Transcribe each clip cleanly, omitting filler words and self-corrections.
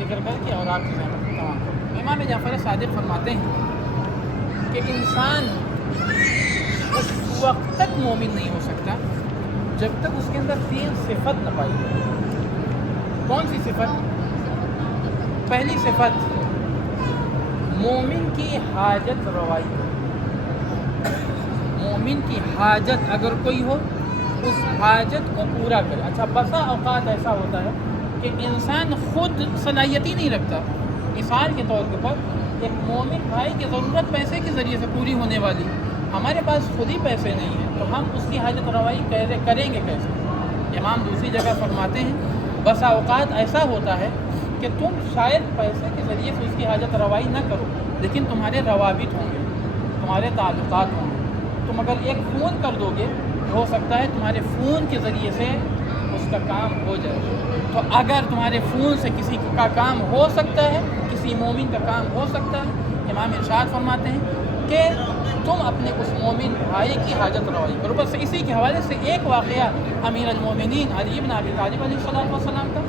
ذکر کر کے اور آپ کی زحمت کو تمام کروں. امام جعفر صادق فرماتے ہیں کہ انسان اس وقت تک مومن نہیں ہو سکتا جب تک اس کے اندر 3 صفت نہ پائی جائے. کون سی صفت؟ پہلی صفت مومن کی حاجت روائی. مومن کی حاجت اگر کوئی ہو اس حاجت کو پورا کرے. اچھا بسا اوقات ایسا ہوتا ہے کہ انسان خود صلاحیت ہی نہیں رکھتا. مثال کے طور پر ایک مومن بھائی کی ضرورت پیسے کے ذریعے سے پوری ہونے والی، ہمارے پاس خود ہی پیسے نہیں ہیں تو ہم اس کی حاجت روائی کریں گے کیسے؟ امام دوسری جگہ فرماتے ہیں بسا اوقات ایسا ہوتا ہے کہ تم شاید پیسے کے ذریعے سے اس کی حاجت روائی نہ کرو لیکن تمہارے روابط ہوں گے، تمہارے تعلقات ہوں گے. تم اگر ایک فون کر دو گے تو ہو سکتا ہے تمہارے فون کے ذریعے سے اس کا کام ہو جائے. تو اگر تمہارے فون سے کسی کا کام ہو سکتا ہے، کسی مومن کا کام ہو سکتا ہے، امام ارشاد فرماتے ہیں کہ تم اپنے اس مومن بھائی کی حاجت روائی کرو. بس اسی کے حوالے سے ایک واقعہ امیر المومنین علی بن ابی طالب علیہ السلام کا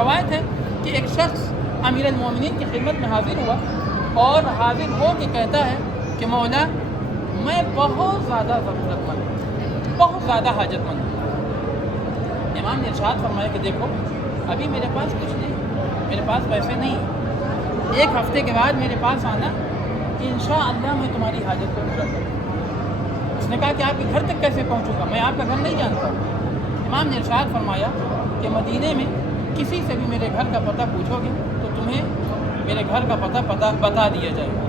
روایت ہے کہ ایک شخص امیر المومنین کی خدمت میں حاضر ہوا اور حاضر ہو کے کہتا ہے کہ مولا میں بہت زیادہ ضرورت مند ہوں، بہت زیادہ حاجت مند ہوں. امام نے ارشاد فرمایا کہ دیکھو ابھی میرے پاس کچھ نہیں، میرے پاس پیسے نہیں ہیں، 1 ہفتے کے بعد میرے پاس آنا، انشاءاللہ میں تمہاری حاجت کو پورا کروں. اس نے کہا کہ آپ کے گھر تک کیسے پہنچوں گا، میں آپ کا گھر نہیں جانتا. امام نے ارشاد فرمایا کہ مدینے میں کسی سے بھی میرے گھر کا پتہ پوچھو گے تو تمہیں میرے گھر کا پتہ بتا دیا جائے گا.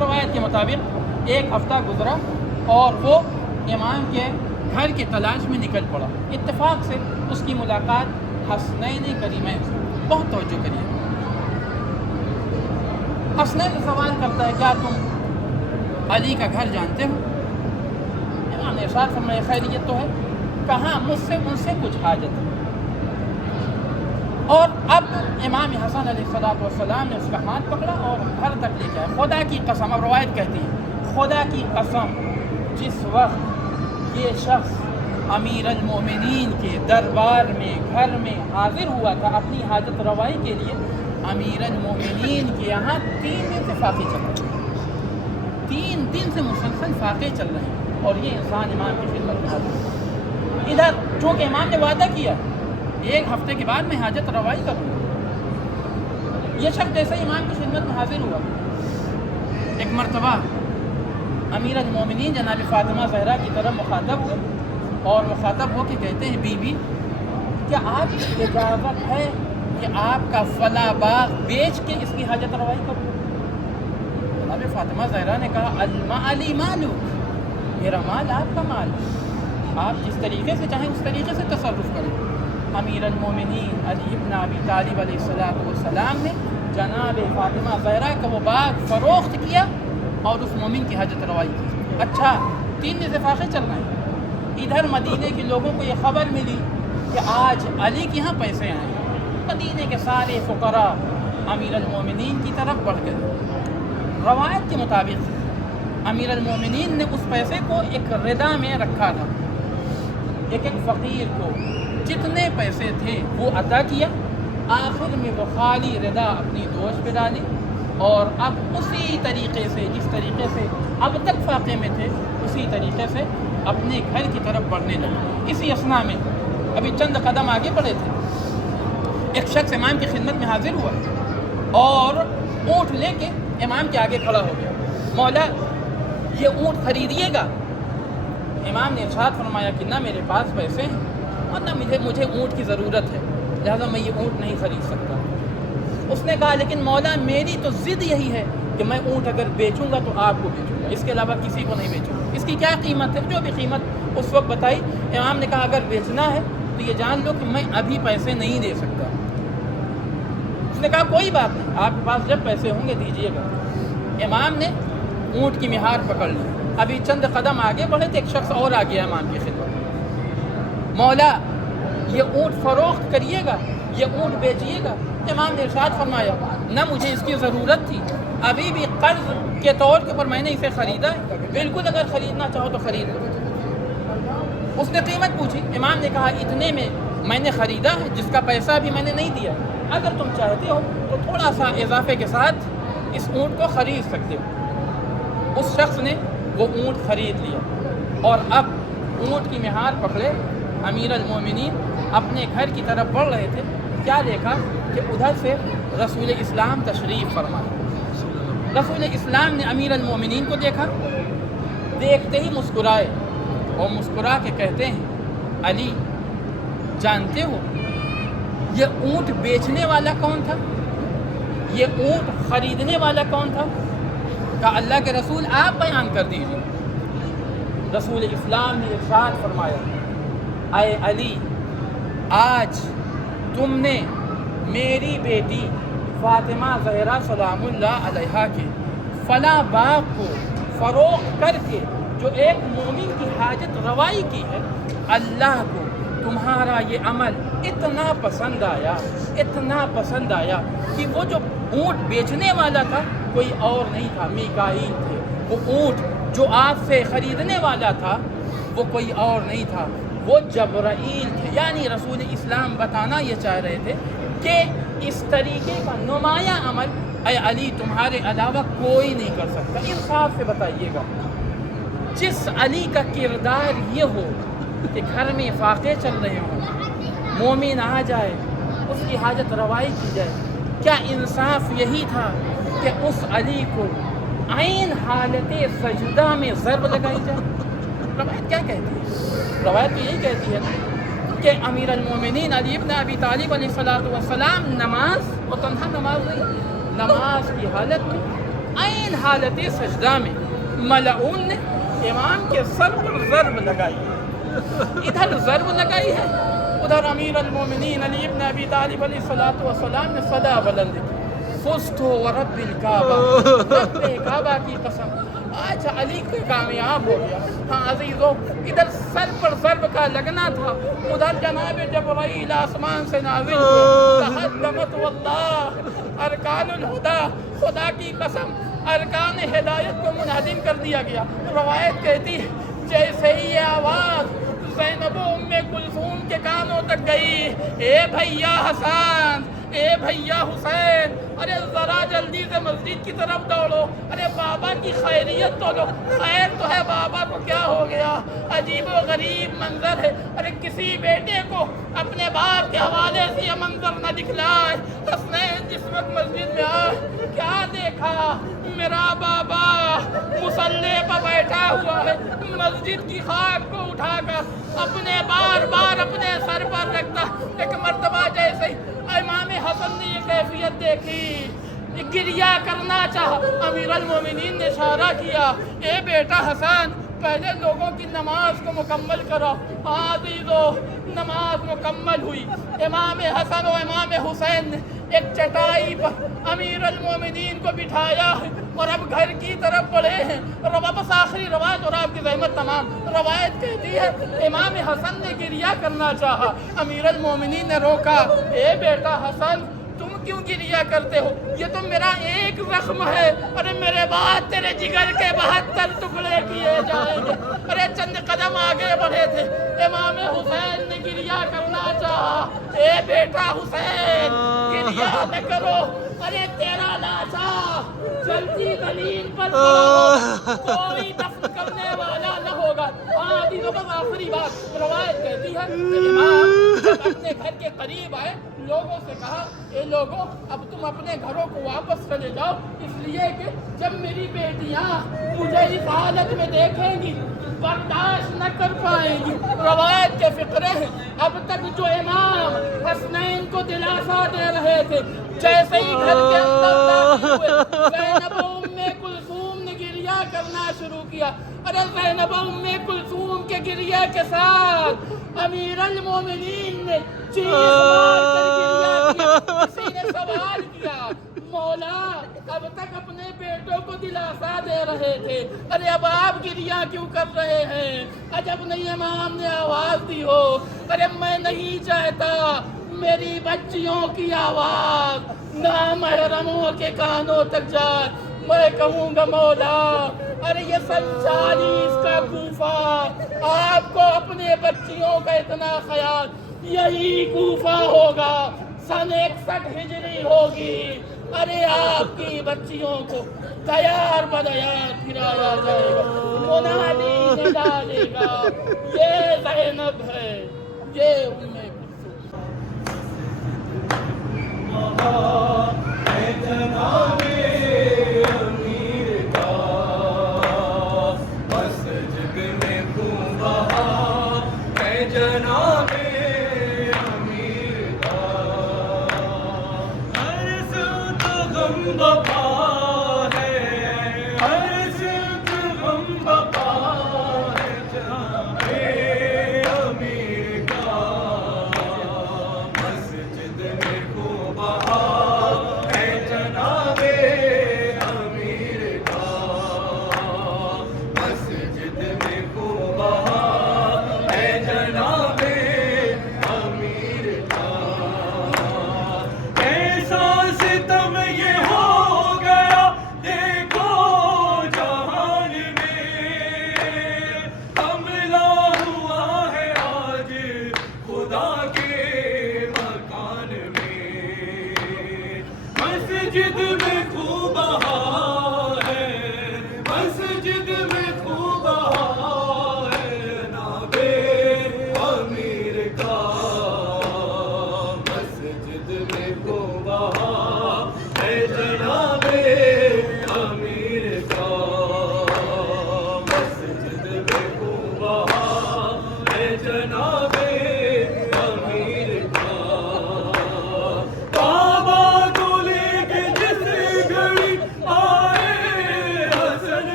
روایت کے مطابق 1 ہفتہ گزرا اور وہ امام کے گھر کی تلاش میں نکل پڑا. اتفاق سے اس کی ملاقات حسنین کریمین سے. بہت توجہ کریے. حسنین سوال کرتا ہے کیا تم علی کا گھر جانتے ہو؟ امام نے ارشاد فرمایا خیریت تو ہے. کہاں مجھ سے ان سے کچھ حاجت ہے. اور اب امام حسن علیہ السلام نے اس کا ہاتھ پکڑا اور گھر تک لے گیا. خدا کی قسم، اب روایت کہتی ہے خدا کی قسم جس وقت یہ شخص امیر المومنین کے دربار میں گھر میں حاضر ہوا تھا اپنی حاجت روائی کے لیے، امیر المومنین کے یہاں 3 دن سے فاقے چل رہے ہیں. 3 دن سے مسلسل فاقے چل رہے ہیں اور یہ انسان امام کی خدمت میں حاضر ہے. ادھر چونکہ امام نے وعدہ کیا 1 ہفتے کے بعد میں حاجت روائی کروں گا، یہ شخص جیسے امام کی خدمت میں حاضر ہوا، ایک مرتبہ امیر المومنین جناب فاطمہ زہرا کی طرف مخاطب ہوئے اور مخاطب ہو کے کہتے ہیں بی بی کیا آپ کی اجازت ہے کہ آپ کا فلاں باغ بیچ کے اس کی حاجت روائی کروں؟ جناب فاطمہ زہرا نے کہا المال مالو، میرا مال آپ کا مال، آپ جس طریقے سے چاہیں اس طریقے سے تصرف کریں. امیر المومنین علی بن ابی طالب علیہ السلام نے جناب فاطمہ زہرا کا وہ باغ فروخت کیا اور اس مومن کی حاجت روائی کی. اچھا 3 دن سے فاقے چل رہے ہیں. ادھر مدینے کے لوگوں کو یہ خبر ملی کہ آج علی کے یہاں پیسے آئے ہیں. مدینے کے سارے فقراء امیر المومنین کی طرف بڑھ گئے. روایت کے مطابق امیر المومنین نے اس پیسے کو ایک ردا میں رکھا تھا. ایک فقیر کو جتنے پیسے تھے وہ عطا کیا. آخر میں وہ خالی ردا اپنی دوش پہ ڈالی اور اب اسی طریقے سے جس طریقے سے اب تک فاقے میں تھے اسی طریقے سے اپنے گھر کی طرف بڑھنے لگے. اسی اثنا میں ابھی چند قدم آگے بڑھے تھے، ایک شخص امام کی خدمت میں حاضر ہوا اور اونٹ لے کے امام کے آگے کھڑا ہو گیا. مولا یہ اونٹ خریدیے گا. امام نے ارشاد فرمایا کہ نہ میرے پاس پیسے ہیں اور نہ مجھے اونٹ کی ضرورت ہے، لہذا میں یہ اونٹ نہیں خرید سکتا. اس نے کہا لیکن مولا میری تو ضد یہی ہے کہ میں اونٹ اگر بیچوں گا تو آپ کو بیچوں گا، اس کے علاوہ کسی کو نہیں بیچوں گا. اس کی کیا قیمت ہے؟ جو بھی قیمت اس وقت بتائی. امام نے کہا اگر بیچنا ہے تو یہ جان لو کہ میں ابھی پیسے نہیں دے سکتا. اس نے کہا کوئی بات نہیں، آپ کے پاس جب پیسے ہوں گے دیجیے گا. امام نے اونٹ کی مہار پکڑ لی. ابھی چند قدم آگے بڑھے تو ایک شخص اور آ گیا امام کی خدمت. مولا یہ اونٹ فروخت کریے گا، یہ اونٹ بیچیے گا. امام نے ارشاد فرمایا نہ مجھے اس کی ضرورت تھی، ابھی بھی قرض کے طور کے اوپر میں نے اسے خریدا ہے، بالکل اگر خریدنا چاہو تو خرید لو. اس نے قیمت پوچھی. امام نے کہا اتنے میں نے خریدا ہے جس کا پیسہ بھی میں نے نہیں دیا. اگر تم چاہتے ہو تو تھوڑا سا اضافے کے ساتھ اس اونٹ کو خرید سکتے ہو۔ اس شخص نے وہ اونٹ خرید لیا اور اب اونٹ کی مہار پکڑے امیر المومنین اپنے گھر کی طرف بڑھ رہے تھے، کیا دیکھا کہ ادھر سے رسول اسلام تشریف فرمائے۔ رسول اسلام نے امیر المومنین کو دیکھا، دیکھتے ہی مسکرائے اور مسکرا کے کہتے ہیں علی جانتے ہو یہ اونٹ بیچنے والا کون تھا، یہ اونٹ خریدنے والا کون تھا؟ کہا اللہ کے رسول آپ بیان کر دیجیے۔ رسول اسلام نے ارشاد فرمایا اے علی آج تم نے میری بیٹی فاطمہ زہرا سلام اللہ علیہا کے فلاں باغ کو فروخت کر کے جو ایک مومن کی حاجت روائی کی ہے، اللہ کو تمہارا یہ عمل اتنا پسند آیا کہ وہ جو اونٹ بیچنے والا تھا کوئی اور نہیں تھا، میکائیل تھے۔ وہ اونٹ جو آپ سے خریدنے والا تھا وہ کوئی اور نہیں تھا، وہ جبرائیل تھے۔ یعنی رسول اسلام بتانا یہ چاہ رہے تھے کہ اس طریقے کا نمایاں عمل اے علی تمہارے علاوہ کوئی نہیں کر سکتا۔ انصاف سے بتائیے گا، جس علی کا کردار یہ ہو کہ گھر میں فاقے چل رہے ہوں، مومن آ جائے، اس کی حاجت روائی کی جائے، کیا انصاف یہی تھا کہ اس علی کو عین حالت سجدہ میں ضرب لگائی جائے؟ روایت کیا کہتی ہے؟ روایت تو یہی کہتی ہے کہ امیر المومنین علی ابن ابی طالب علیہ السلام نماز، وہ تنہا نماز نہیں، نماز کی حالت میں عین حالت سجدہ میں ملعون نے امام کے سر پر ضرب لگائی ہے، ادھر ضرب لگائی ہے، ادھر امیر المومنین علی ابن ابی طالب علیہ السلام نے صدا بلند کی فزت ورب الکعبہ، رب کعبہ کی قسم آج علی کو کامیاب ہو گیا۔ ہاں عزیزو، ادھر سر پر ضرب کا لگنا تھا، ادھر جناب جبرائیل آسمان سے نازل ہوئے، تحدمت واللہ ارکان الہدا، خدا کی قسم ارکان ہدایت کو منہدم کر دیا گیا۔ روایت کہتی ہے جیسے ہی یہ آواز زینب و ام کلثوم کے کانوں تک گئی، اے بھیا حسن، اے بھیا حسین، ارے ذرا جلدی سے مسجد کی طرف دوڑو، ارے بابا کی خیریت تو لو، خیر تو ہے بابا کو کیا ہو گیا؟ عجیب و غریب منظر ہے، ارے کسی بیٹے کو اپنے باپ کے حوالے سے یہ منظر نہ دکھلائے۔ حسنین جس وقت مسجد میں آئے کیا دیکھا؟ میرا بابا مصلی پر بیٹھا ہوا ہے، مسجد کی خاک کو اٹھا کر اپنے بار بار اپنے سر پر رکھتا۔ ایک مرتبہ جیسے امام حسن نے یہ کیفیت دیکھی، گریہ کرنا چاہا، امیر المومنین نے اشارہ کیا اے بیٹا حسن پہلے لوگوں کی نماز کو مکمل کرو۔ عزیزو نماز مکمل ہوئی، امام حسن و امام حسین نے ایک چٹائی پر امیر المومنین کو بٹھایا ہے اور اب گھر کی طرف بڑھے ہیں۔ بس آخری روایت اور آپ کی زحمت تمام، روایت کہتی ہے امام حسن نے گریہ کرنا چاہا، امیر المومنین نے روکا، اے بیٹا حسن تم کیوں گریہ کرتے ہو؟ یہ تو میرا ایک زخم ہے، ارے میرے بعد تیرے جگر کے 72 ٹکڑے کیے جائیں گے۔ ارے چند قدم آگے بڑھے تھے، امام حسین نے گریہ کرنا چاہا، اے بیٹا حسین گریہ نہ کرو، ارے تیرا لاشا جلدی دلیل پر کوئی دفن کرنے والا نہ ہوگا۔ بس آخری بات روایت کہتی ہے کہ امام جب اپنے گھر کے قریب آئے لوگوں سے کہا اے لوگوں اب تم اپنے گھروں کو واپس چلے جاؤ، اس لیے کہ جب میری بیٹیاں مجھے اس حالت میں دیکھیں گی برداشت نہ کر پائیں گی۔ روایت کے فقرے ہیں اب تک جو امام حسنین کو دلاسا دے رہے تھے جیسے ہی گھر کے اندر داخل ہوئے زینب و ام کلثوم نے گریہ کرنا شروع کیا۔ ارے زینب و ام کلثوم کے گریہ کے ساتھ امیر المومنین نے چیخ مار کر گریہ کیا۔ کسی نے سوال کیا مولا اب تک اپنے بیٹوں کو دلاسا دے رہے تھے، ارے اب آپ گریہ کیوں کر رہے ہیں؟ عجب نہیں امام نے آواز دی ہو، ارے میں نہیں چاہتا میری بچیوں کی آواز نامحرموں کے کانوں تک جائے۔ میں کہوں گا مولا ارے یہ سن 40 کا کوفہ، آپ کو اپنے بچیوں کا اتنا خیال، یہی کوفہ ہوگا سن 61 ہجری ہوگی، ارے آپ کی بچیوں کو تیار بدیار پھرایا جائے گا، منادی ندا دے گا یہ زینب ہے، یہ ام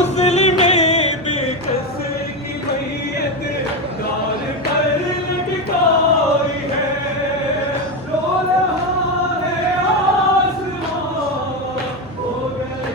مسلم بے کس کی میت دار پر لٹکائی ہے، رو رہا ہے آسمان، ہو گئے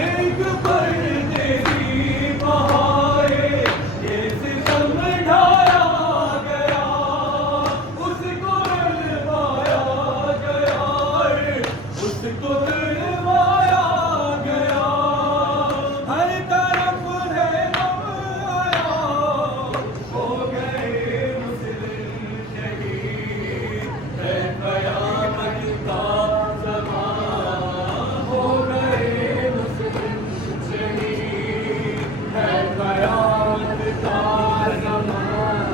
ایک پردے کی بہارے یہ ستم ڈھایا گیا، اس کو رلوایا گیا، اس کو رلوایا گیا، ہر طرف ہے غم آیا، ہو گئے مسلم شہید، ہے قیامت کا زمان، ہو گئے مسلم شہید، ہے قیامت کا زمان،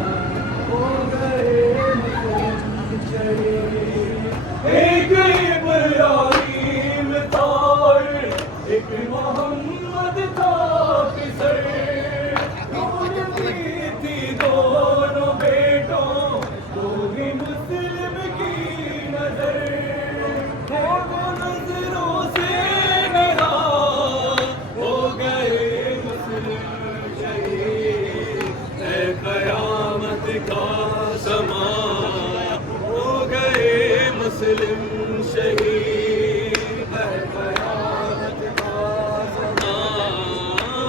ہو گئے مسلم شہید۔ ایک ابراہیم تھا اور ایک محمد تھا پسر، ڈھونڈتی تھی دونوں بیٹوں کو بھی مسلم کی نظر، وہ نظروں سے نہا، ہو گئے مسلم شہید، ہے قیامت کا زمان، ہو گئے مسلم شہید، ہے قیامت کا زمان،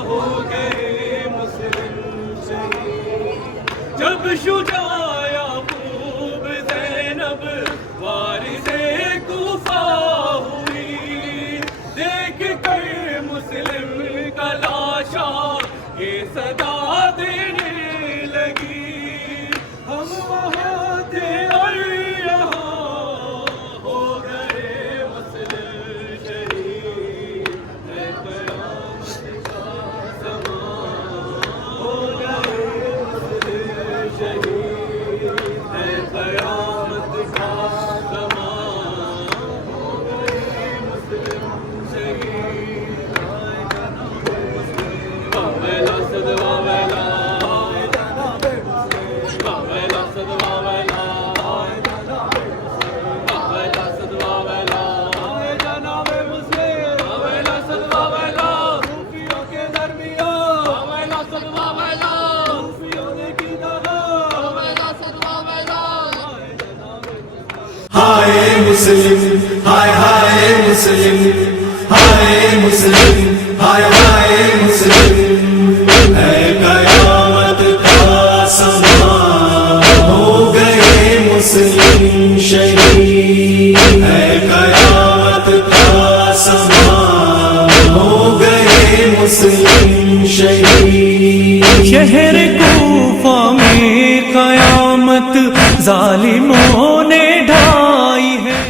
ہو گئے مسلم شہید۔ جب شجاع یعقوب زینب وارث کوفہ ہوئی، دیکھ کر مسلم کا لاشا یہ صدا دینے لگی، ہم وہاں تھے اور یہاں، ہو گئے مسلم شہید، ہے قیامت کا زمان، ہو گئے مسلم شہید، ہے قیامت کا زمان، ہو گئے مسلم شہید۔ واویلا صد واویلا، واویلا صد واویلا، واویلا صد واویلا، جناب مسلم، واویلا صد واویلا، صوفیوں کے درمیان، واویلا صد واویلا، صوفیوں نے کی دغا، واویلا صد واویلا، ہائے مسلم، ہائے ہائے مسلم، ہائے مسلم، ہائے ہائے مسلم، ہے قیامت کا زمان، ہو گئے مسلم شہید، ہے قیامت کا زمان، ہو گئے مسلم شہید۔ شہر کوفہ میں قیامت ظالموں نے ڈھائی ہے۔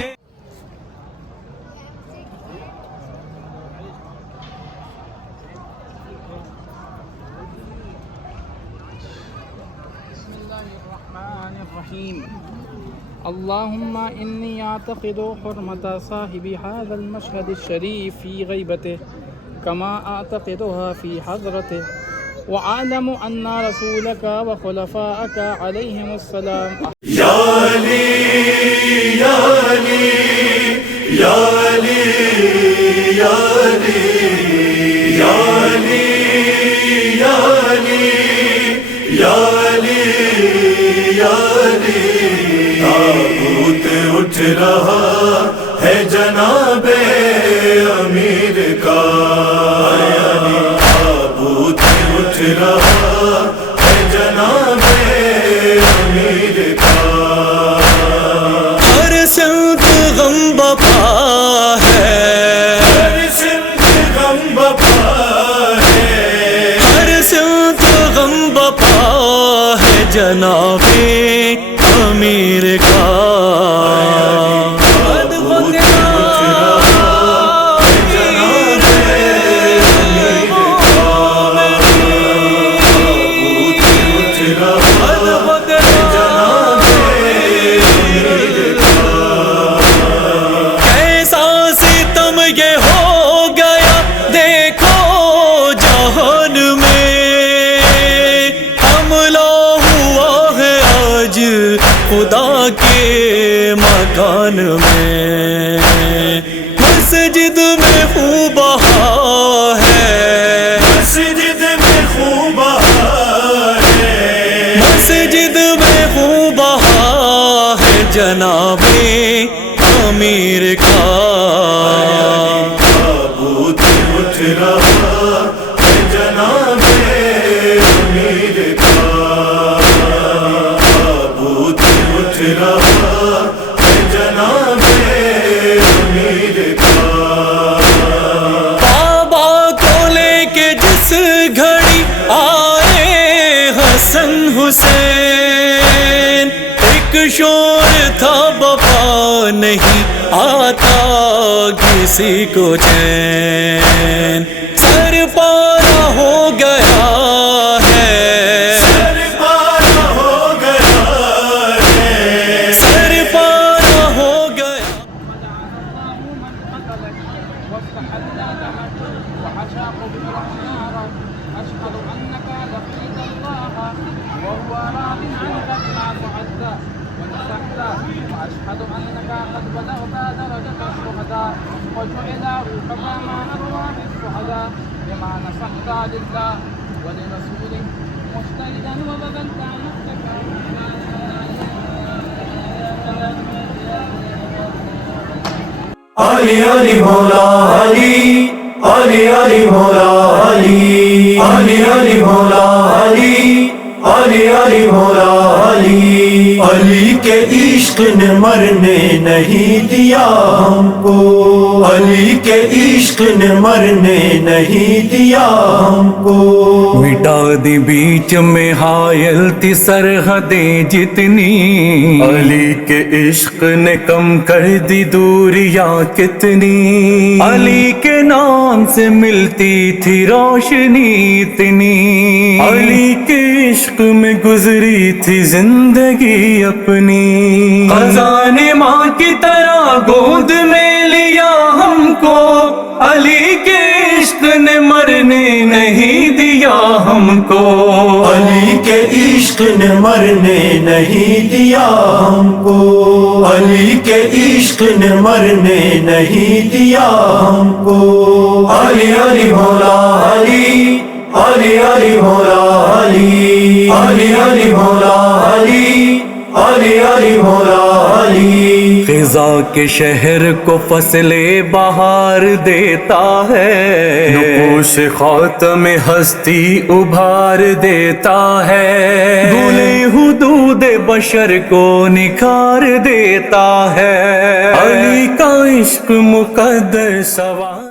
بسم الله الرحمن الرحيم. اللهم إني أعتقد حرمة صاحب هذا المشهد الشريف في غيبته كما أعتقدها في حضرته، وأعلم أن رسولك وخلفاءك عليهم السلام یا علی یا علی یا علی یا علی یا علی یا علی یا علی یا علی، تابوت اٹھ رہا ہے جناب امیر کا، تابوت اٹھ رہا ہے جناب امیر کا، ہر سمت غم بپا ہے، ہر سمت غم بپا ہے، ہر سمت غم بپا ہے جناب امیر کا، مسجد میں خوب بہار ہے، مسجد میں خوب بہار ہے، مسجد میں خوب بہار ہے جناب امیر کا، تابوت اٹھ رہا ہے جناب امیر کا، تابوت اٹھ رہا ہے جناب امیر کا، بابا کو لے کے جس گھڑی آئے حسن حسین، ایک شور تھا بپا نہیں آتا کسی کو چین، سر پارا ہو گیا ہے، سر پارا ہو گیا ہے، سر پارا ہو گیا۔ أشهد أنك لقيت الله وهو راض عنك بما فعلت ونصحت، وأشهد أنك قد بلغت درجة الشهداء وجعل روحك مع أرواح الشهداء بما نصحت لله ولرسوله مجتهدا وبذلت نفسك علی علی مولا علی، علی علی مولا علی، علی علی مولا علی، علی علی مولا علی، علی کے عشق نے مرنے نہیں دیا ہم کو، علی کے عشق نے مرنے نہیں دیا ہم کو، مٹا دی بیچ میں حائل تھی سرحدیں جتنی، علی کے عشق نے کم کر دی دوریاں کتنی، علی کے نام سے ملتی تھی روشنی اتنی، علی کے عشق میں گزری تھی زندگی اپنی، خزان ماں کی طرح گود میں لیا ہم کو، علی کے عشق نے مرنے نہیں دیا ہم کو، علی کے عشق نے مرنے نہیں دیا ہم کو، علی کے عشق نے مرنے نہیں دیا ہم کو، علی علی مولا علی، علی علی مولا علی، علی علی مولا علی، علی علی مولا علی، خزاں کے شہر کو فصل بہار دیتا ہے، نقوش خاتم ہستی ابھار دیتا ہے، بھولے حدود بشر کو نکھار دیتا ہے، علی کا عشق مقدر سوار